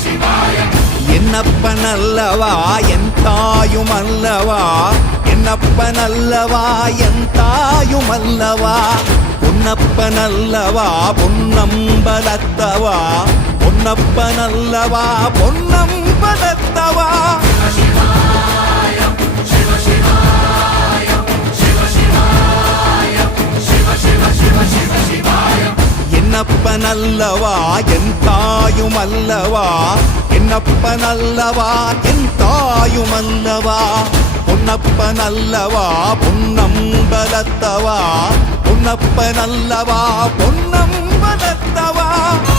என்னப்பனல்லவா என் தாயுமல்லவா, என்னப்பனல்லவா என் தாயுமல்லவா, பொன்னப்பனல்லவா பொன்னம்பலத்தவா, பொன்னப்பனல்லவா பொன்னம்பலத்தவா. என்னப்பனல்லவா என் தாயுமல்லவா, என்னப்பனல்லவா என் தாயுமல்லவா, பொன்னப்பனல்லவா பொன்னம்பலத்தவா, பொன்னப்பனல்லவா பொன்னம்பலத்தவா.